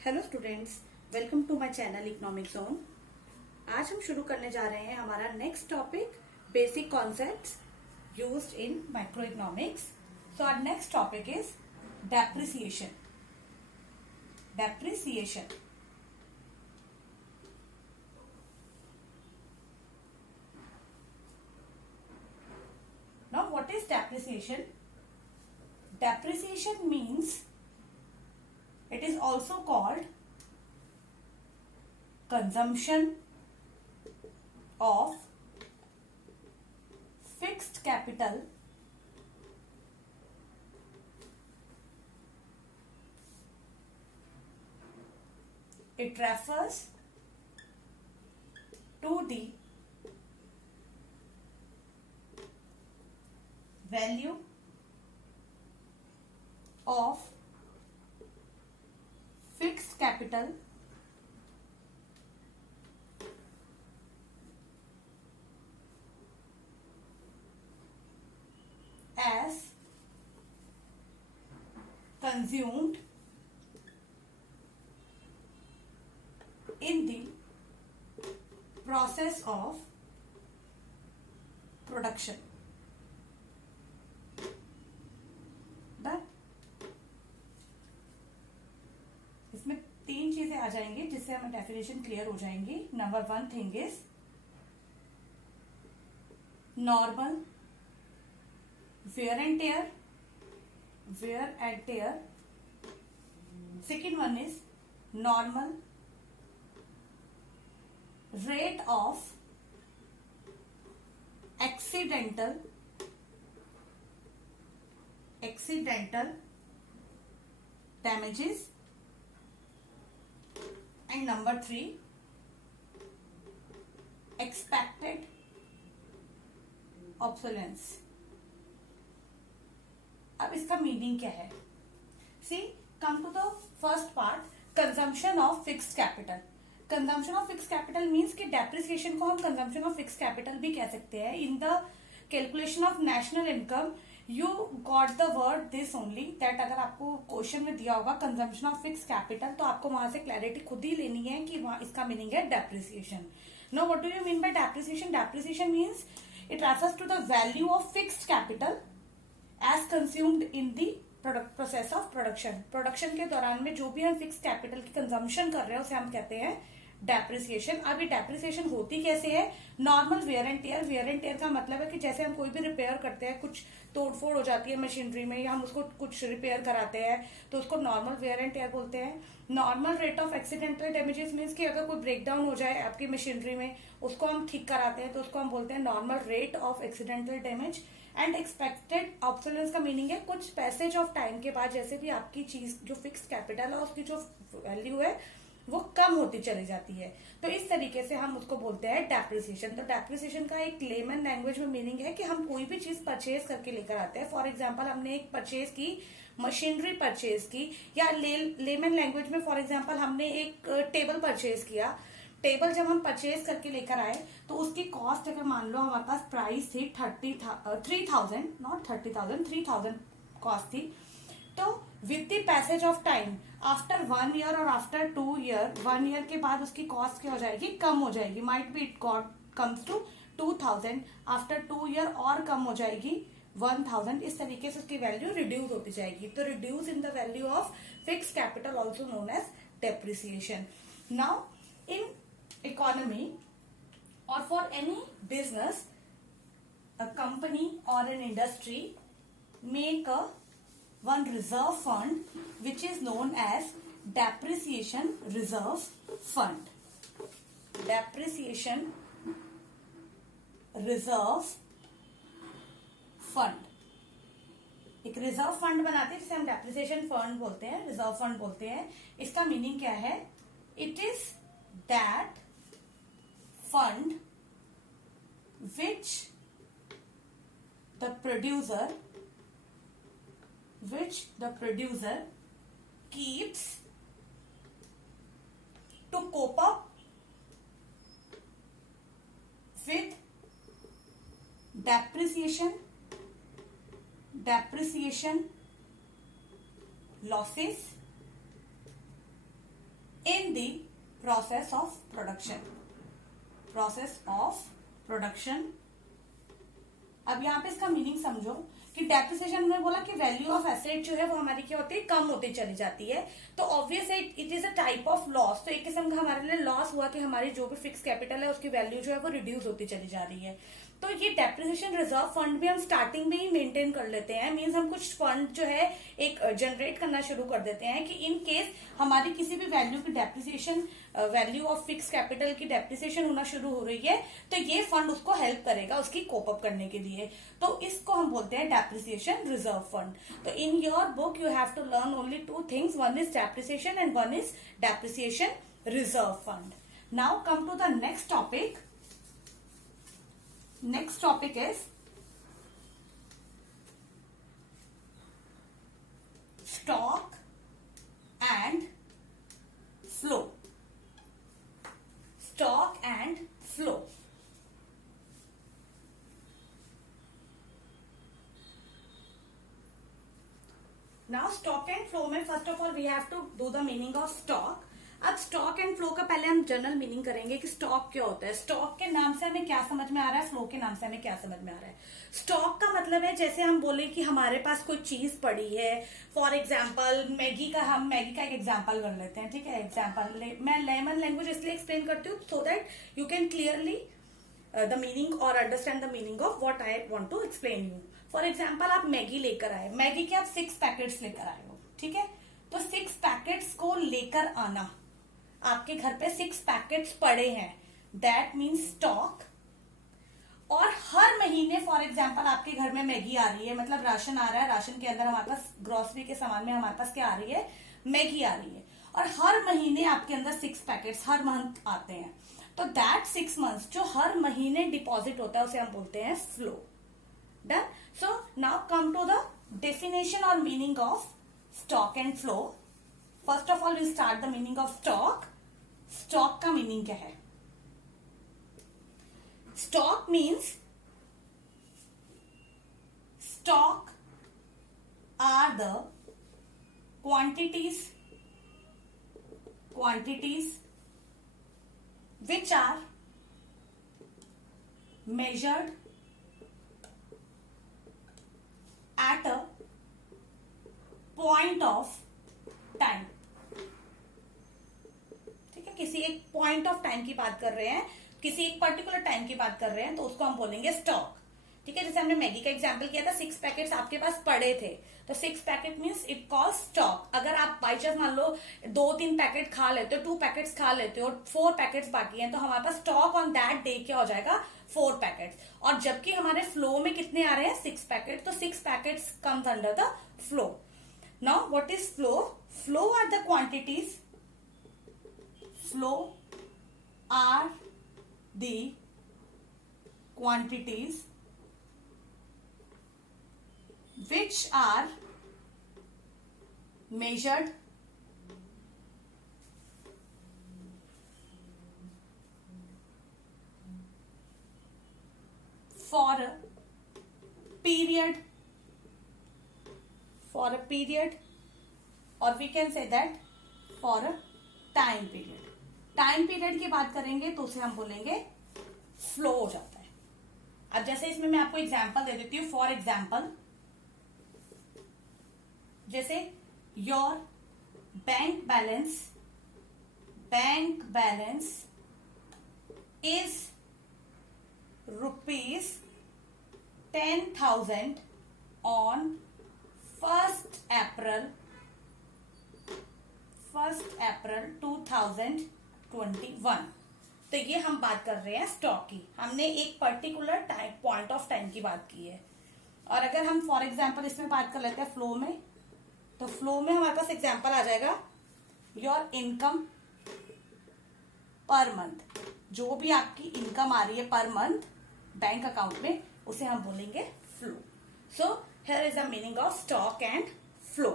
Hello students, welcome to my channel economic zone. आज हम शुरू करने जा रहे हैं हमारा next topic, basic concepts used in micro economics. So our next topic is depreciation. Depreciation now what is depreciation? Depreciation means it is also called consumption of fixed capital it refers to the value of fixed capital as consumed in the process of production. Done? इसमें तीन चीजें आ जाएंगी जिससे हमें definition clear हो जाएंगी। Number one thing is normal wear and tier. Second one is normal rate of accidental damages, and number three expected obsolescence. अब इसका मीनिंग क्या है? See come to the first part, consumption of fixed capital. Consumption of fixed capital means कि depreciation को हम consumption of fixed capital भी कह सकते हैं। In the calculation of national income you got the word this only that अगर आपको question में दिया होगा कंजम्पशन ऑफ फिक्स कैपिटल तो आपको वहां से क्लैरिटी खुद ही लेनी है कि वहां इसका मीनिंग है depreciation. No, what do you mean by depreciation? Depreciation means it refers to the value of fixed capital as consumed in the process of production. Production के दौरान में जो भी हम फिक्स कैपिटल की कंजम्पशन कर रहे हैं उसे हम कहते हैं डेप्रिसिएशन। अब ये डेप्रिसिएशन होती कैसे है? Normal wear and tear. Wear and tear का मतलब है कि जैसे हम कोई भी रिपेयर करते हैं, कुछ तोड़फोड़ हो जाती है मशीनरी में या हम उसको कुछ रिपेयर कराते हैं तो उसको नॉर्मल वेयर एंड टेयर बोलते हैं। Normal rate of accidental damages means कि अगर कोई ब्रेकडाउन हो जाए आपकी मशीनरी में, उसको हम ठीक कराते हैं तो उसको हम बोलते हैं normal rate of accidental damage. And expected obsolescence का मीनिंग है कुछ पैसेज ऑफ टाइम के बाद जैसे भी आपकी चीज जो फिक्स कैपिटल है उसकी जो वैल्यू है वो कम होती चली जाती है, तो इस तरीके से हम उसको बोलते हैं डेप्रिसिएशन। तो डेप्रिसिएशन का एक लेमन लैंग्वेज में मीनिंग है कि हम कोई भी चीज परचेज करके लेकर आते हैं। फॉर एग्जांपल हमने एक परचेज की, मशीनरी परचेज की, या लेमन लैंग्वेज में फॉर एग्जांपल हमने एक टेबल परचेज किया। टेबल जब हम परचेज करके लेकर आए तो उसकी कॉस्ट अगर मान लो हमारे पास प्राइस थी 3,000, नॉट 30,000, 3,000 कॉस्ट थी। तो with the passage of time after 1 year और आफ्टर 2 ईयर, 1 ईयर के बाद उसकी कॉस्ट क्या हो जाएगी? कम हो जाएगी। Might be it comes to 2,000, after 2 year और कम हो जाएगी 1,000। इस तरीके से उसकी वैल्यू रिड्यूस होती जाएगी। तो reduce in the value of fix capital also known as depreciation. Now in economy or for any business, a company or an industry make one reserve fund which is known as depreciation reserve fund. Depreciation reserve fund एक reserve fund बनाते हैं जिसे हम depreciation fund बोलते हैं, reserve fund बोलते हैं। इसका मीनिंग क्या है? It is that fund which the producer keeps to cope up with depreciation losses in the process of production. Process of production. अब यहाँ पे इसका मीनिंग समझो कि डेप्रिसिएशन में बोला कि वैल्यू ऑफ एसेट जो है वो हमारी क्या होती है, कम होती चली जाती है. तो ऑब्वियस है it is a type of loss. तो एक किस्म का हमारे लिए लॉस हुआ कि हमारी जो भी फिक्स कैपिटल है उसकी वैल्यू जो है वो रिड्यूस होती चली जा रही है. तो ये डेप्रिसिएशन रिजर्व फंड भी हम स्टार्टिंग में ही मेंटेन कर लेते हैं. मींस हम कुछ फंड जो है एक जनरेट करना शुरू कर देते हैं कि इन केस हमारी किसी भी वैल्यू की depreciation, value of fix capital की डेप्रिसिएशन होना शुरू हो रही है तो ये फंड उसको हेल्प करेगा उसकी कोप अप करने के लिए. तो इसको हम बोलते हैं डेप्रिसिएशन रिजर्व फंड. तो in your book you have to learn only two things. One is depreciation and one is depreciation reserve fund. Now come to the next topic. Next topic is stock and flow. Stock and flow. Now stock and flow में first of all we have to do the meaning of stock. अब stock and flow का पहले हम general meaning करेंगे कि stock क्या होता है. स्टॉक के नाम से हमें क्या समझ में आ रहा है, फ्लो के नाम से हमें क्या समझ में आ रहा है. स्टॉक का मतलब है जैसे हम बोले कि हमारे पास कोई चीज पड़ी है. फॉर एग्जाम्पल मैगी का एक एग्जाम्पल कर लेते हैं. ठीक है, एग्जाम्पल मैं लेमन लैंग्वेज इसलिए एक्सप्लेन करती हूँ so that you can clearly the meaning और understand the meaning of what I want to explain you. For example आप मैगी लेकर आए, मैगी के आप 6 पैकेट्स लेकर आए हो. ठीक है, तो 6 पैकेट्स को लेकर आना, आपके घर पे 6 पैकेट्स पड़े हैं, दैट मीन्स स्टॉक. और हर महीने फॉर एग्जाम्पल आपके घर में मैगी आ रही है, मतलब राशन आ रहा है, राशन के अंदर हमारे पास ग्रोसरी के सामान में हमारे पास क्या आ रही है, मैगी आ रही है. और हर महीने आपके अंदर 6 पैकेट्स हर मंथ आते हैं. तो दैट 6 मंथ्स जो हर महीने डिपॉजिट होता है उसे हम बोलते हैं flow. Done. So now come to the definition और meaning of stock and flow. First of all we start the meaning of stock. Stock का मीनिंग क्या है? Stock means stock are the quantities which are measured at a point of time. ठीक है, किसी एक point of time की बात कर रहे हैं, किसी एक पर्टिकुलर टाइम की बात कर रहे हैं तो उसको हम बोलेंगे स्टॉक. ठीक है, जैसे हमने मैगी का एग्जांपल किया था, 6 पैकेट्स आपके पास पड़े थे तो 6 packet means it called stock. अगर आप बाई चांस मान लो 2-3 पैकेट खा लेते हो, 2 पैकेट्स खा लेते हो और 4 पैकेट्स बाकी हैं तो हमारे पास स्टॉक ऑन दैट डे क्या हो जाएगा, 4 पैकेट्स. और जबकि हमारे फ्लो में कितने आ रहे हैं, 6 पैकेट, तो 6 packets comes under the flow. Now what is flow? Flow are the quantities. Flow are the quantities which are measured for a period or we can say that for a time period. Time period की बात करेंगे तो उसे हम बोलेंगे flow हो जाता है. अब जैसे इसमें मैं आपको एग्जांपल दे देती हूँ. फॉर एग्जांपल जैसे your bank balance is ₹10,000 on 1st April 2021. तो ये हम बात कर रहे हैं स्टॉक की. हमने एक particular time point of time की बात की है. और अगर हम फॉर एग्जांपल इसमें बात कर लेते हैं फ्लो में, तो फ्लो में हमारे पास एग्जांपल आ जाएगा योर इनकम पर मंथ. जो भी आपकी इनकम आ रही है पर मंथ बैंक अकाउंट में उसे हम बोलेंगे flow. So here is the meaning of stock and flow.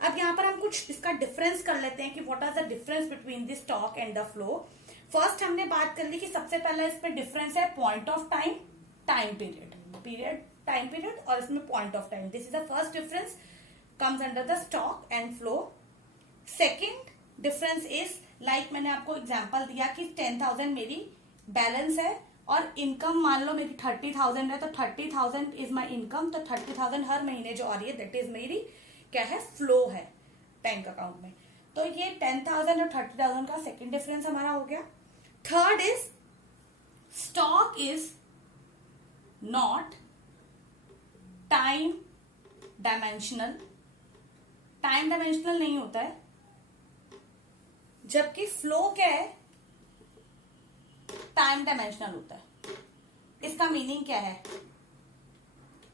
अब यहाँ पर हम कुछ इसका डिफरेंस कर लेते हैं कि what are the difference between the stock and the flow. First हमने बात कर ली कि सबसे पहला इस पे डिफरेंस है point of time, time period और इसमें point of time. This is the first difference comes under the stock and flow. Second difference is like मैंने आपको एग्जांपल दिया कि 10,000 मेरी बैलेंस है और इनकम मान लो मेरी 30,000 है, तो 30,000 इज माई इनकम, तो 30,000 हर महीने जो आ रही है दैट इज मेरी क्या है, फ्लो है बैंक अकाउंट में। तो ये 10,000 और 30,000 का सेकेंड डिफरेंस हमारा हो गया। Third is stock is not time dimensional. Time dimensional नहीं होता है, जबकि फ्लो क्या है, टाइम डायमेंशनल होता है। इसका मीनिंग क्या है,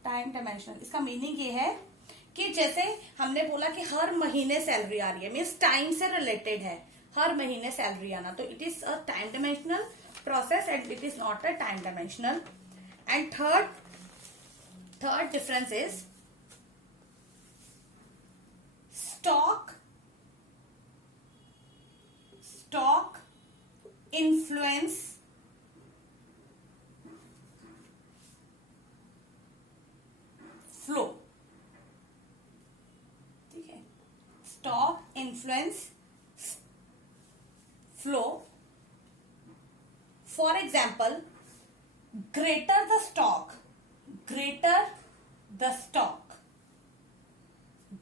टाइम डायमेंशनल, इसका मीनिंग ये है कि जैसे हमने बोला कि हर महीने सैलरी आ रही है, मीन्स टाइम से रिलेटेड है, हर महीने सैलरी आना, तो it is a time dimensional process and it is not a time dimensional. And third difference is stock influence flow. ठीक है, stock influence flow. For example, greater the stock,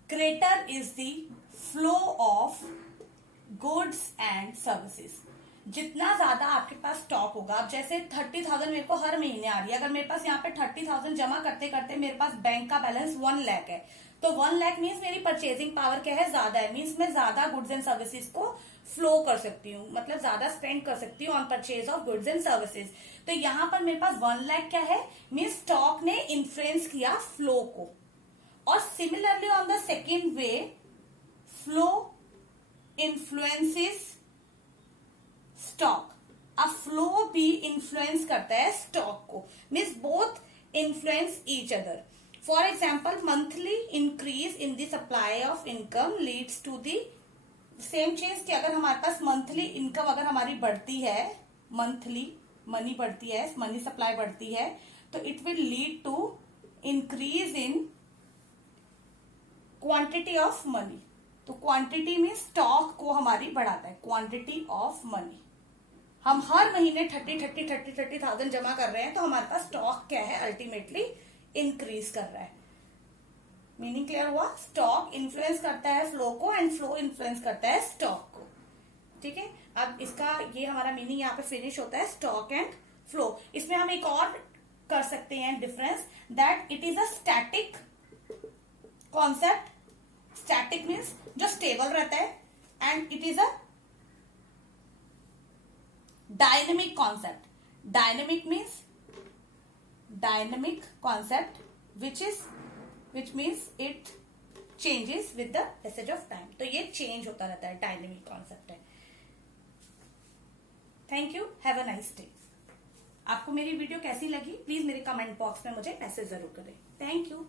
greater is the flow of goods and services। जितना ज्यादा आपके पास stock होगा, अब जैसे 30,000 मेरे को हर महीने आ रही है, अगर मेरे पास यहाँ पे 30,000 जमा करते करते मेरे पास बैंक का बैलेंस 1 लाख है, तो 1 लाख मीन्स मेरी परचेजिंग पावर क्या है, ज्यादा है, मीन्स मैं ज्यादा गुड्स एंड सर्विसेज को फ्लो कर सकती हूँ, मतलब ज्यादा स्पेंड कर सकती हूँ on purchase of goods and services. तो यहाँ पर मेरे पास 1 लाख क्या है, मीन्स स्टॉक ने इन्फ्लुएंस किया फ्लो को। और similarly on the second way, flow influences stock. अब फ्लो भी इन्फ्लुएंस करता है स्टॉक को, means both influence each other. For example, monthly increase in the supply of income leads to the same चीज कि अगर हमारे पास मंथली इनकम अगर हमारी बढ़ती है, मंथली मनी बढ़ती है, मनी सप्लाई बढ़ती है, तो it will lead to increase in quantity of money. तो क्वांटिटी में स्टॉक को हमारी बढ़ाता है, क्वांटिटी ऑफ मनी। हम हर महीने 30,000 जमा कर रहे हैं, तो हमारे पास स्टॉक क्या है, अल्टीमेटली इंक्रीज कर रहा है। मीनिंग क्लियर हुआ, स्टॉक इन्फ्लुएंस करता है फ्लो को एंड फ्लो इन्फ्लुएंस करता है स्टॉक को। ठीक है, अब इसका ये हमारा मीनिंग यहाँ पे फिनिश होता है, स्टॉक एंड फ्लो। इसमें हम एक और कर सकते हैं difference, that it is a static concept. Static means जो स्टेबल रहता है, and it is a dynamic concept. Dynamic means dynamic concept which means it changes with the passage of time। तो ये चेंज होता रहता है, डायनेमिक कॉन्सेप्ट है। Thank you, have a nice day. आपको मेरी वीडियो कैसी लगी प्लीज मेरे कमेंट बॉक्स में मुझे मैसेज जरूर करें। Thank you.